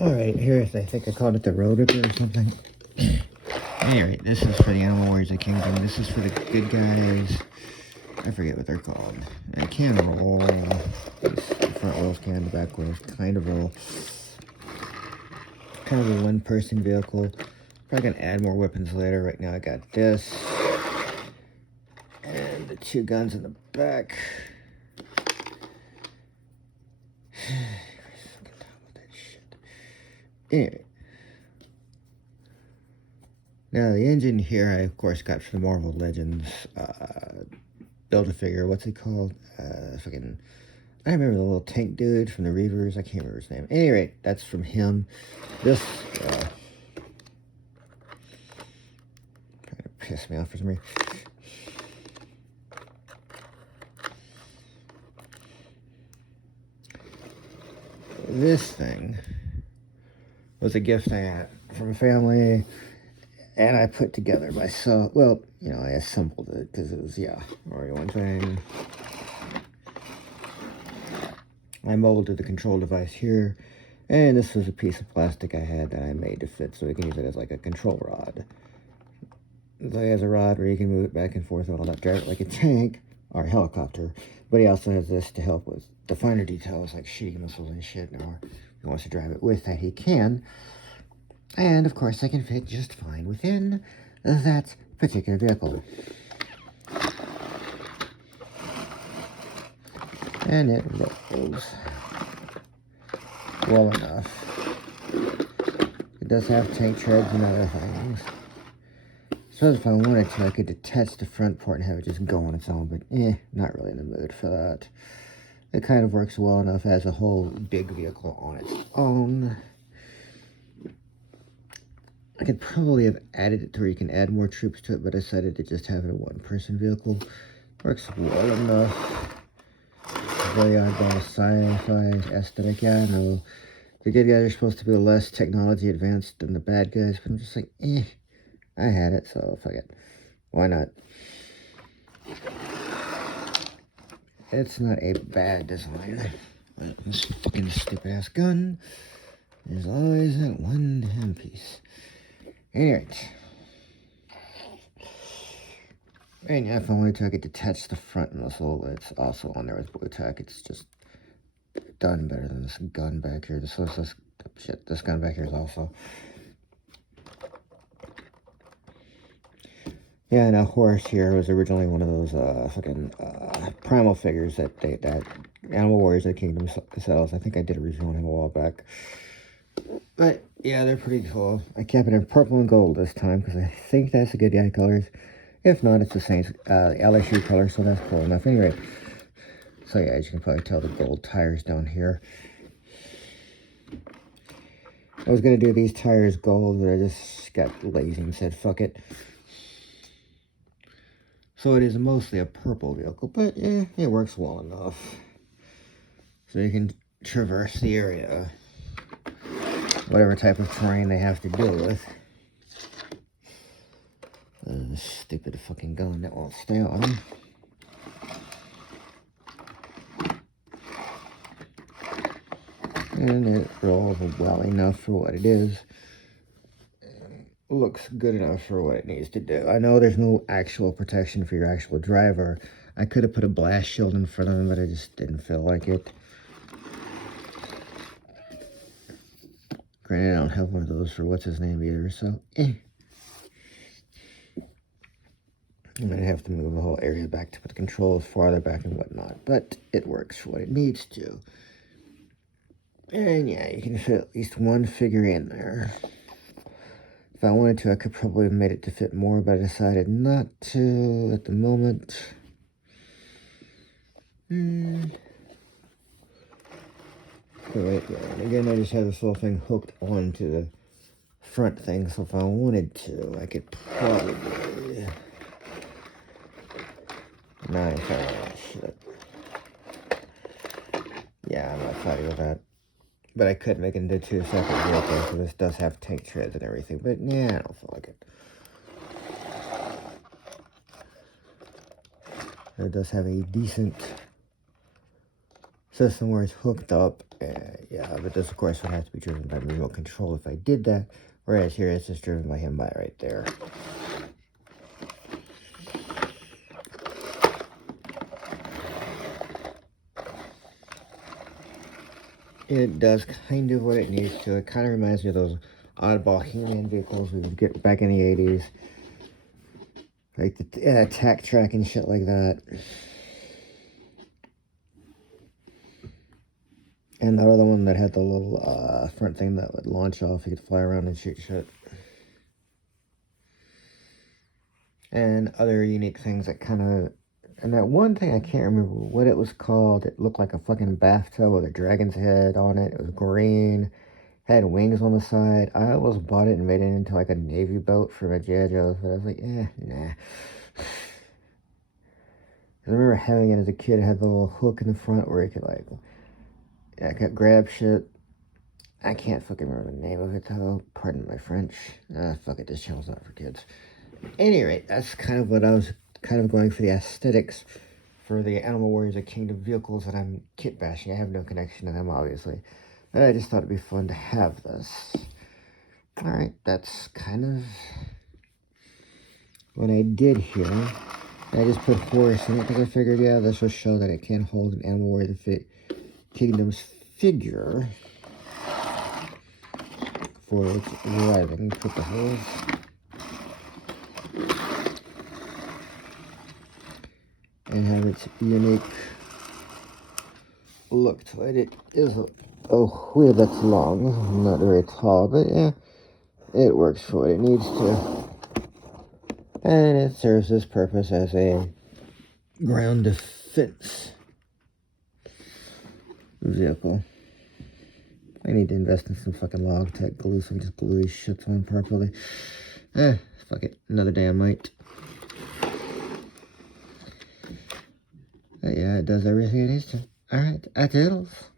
Alright, here I think I called it the Road Ripper or something. Anyway, this is for the Animal Warriors of Kingdom. This is for the good guys. I forget what they're called. They can roll. The front wheels can, the back wheels kind of roll. Kind of a one-person vehicle. Probably gonna add more weapons later. Right now I got this. And the two guns in the back. Anyway. Now the engine here I of course got from the Marvel Legends Build-A-Figure. What's it called? I remember the little tank dude from the Reavers. I can't remember his name. At any rate, that's from him. This kind of pissed me off for some reason. This thing was a gift I got from a family, and I put together myself. Well, you know, I assembled it because it was, already one thing. I molded the control device here, and this was a piece of plastic I had that I made to fit so we can use it as like a control rod. So he has a rod where you can move it back and forth and all that, drive it like a tank or a helicopter. But he also has this to help with the finer details like shooting missiles and shit. Or if he wants to drive it with that, he can. And of course, I can fit just fine within that particular vehicle. And it rolls well enough. It does have tank treads and other things. So if I wanted to, I could detach the front part and have it just go on its own, but not really in the mood for that. It kind of works well enough as a whole big vehicle on its own. I could probably have added it to where you can add more troops to it, but I decided to just have it a one-person vehicle. Works well enough. Very oddball sci-fi aesthetic. Yeah, I know the good guys are supposed to be less technology advanced than the bad guys, but I'm just like, I had it, so fuck it. Why not? It's not a bad design. But this fucking stupid ass gun is always that one damn piece. Anyway. And if I wanted to, I could detach the front muzzle. It's also on there with A.W.O.T.K. It's just done better than this gun back here. This gun back here is also. Yeah, and a horse here was originally one of those primal figures that Animal Warriors of the Kingdom sells. I think I did a review on him a while back. But yeah, they're pretty cool. I kept it in purple and gold this time because I think that's the good guy colors. If not, it's the Saints LSU color, so that's cool enough. Anyway, so yeah, as you can probably tell, the gold tires down here. I was gonna do these tires gold, but I just got lazy and said fuck it. So it is mostly a purple vehicle, but yeah, it works well enough. So you can traverse the area, whatever type of terrain they have to deal with. Stupid fucking gun that won't stay on. And it rolls well enough for what it is. Looks good enough for what it needs to do. I know there's no actual protection for your actual driver. I could have put a blast shield in front of him, but I just didn't feel like it. Granted, I don't have one of those for what's his name either, so I'm gonna have to move the whole area back to put the controls farther back and whatnot, but it works for what it needs to. And yeah, you can fit at least one figure in there. If I wanted to, I could probably have made it to fit more, but I decided not to at the moment. Wait, yeah, and again, I just have this little thing hooked onto the front thing, so if I wanted to, I could probably... shit. Yeah, I'm not fighting with that. But I could make it into two separate vehicles, so this does have tank treads and everything, but yeah, I don't feel like it. It does have a decent system where it's hooked up. Yeah, but this of course would have to be driven by remote control if I did that. Whereas here it's just driven by him by right there. It does kind of what it needs to. It kind of reminds me of those oddball He-Man vehicles we would get back in the 80s. Like the attack track and shit like that. And that other one that had the little front thing that would launch off. You could fly around and shoot shit. And other unique things that kind of... And that one thing, I can't remember what it was called. It looked like a fucking bathtub with a dragon's head on it. It was green. Had wings on the side. I almost bought it and made it into like a navy boat for my G.I. Joes. But I was like, nah. I remember having it as a kid. It had the little hook in the front where you could like... I could grab shit. I can't fucking remember the name of it though. Pardon my French. Fuck it, this channel's not for kids. At any rate, that's kind of what I was kind of going for the aesthetics for the Animal Warriors of Kingdom vehicles that I'm kit bashing. I have no connection to them, obviously. But I just thought it'd be fun to have this. Alright, that's kind of what I did here. I just put horse in it because I figured, yeah, this will show that it can hold an Animal Warrior of the Kingdom's figure for its riding. Put the hose. And have its unique look to it. It is a wheel that's long, not very tall, but yeah, it works for what it needs to. And it serves its purpose as a ground defense vehicle. I need to invest in some fucking A.W.O.T.K glue so I can just glue these shits on properly. Fuck it, another day I might. But yeah, it does everything it needs to. Alright, at toodles.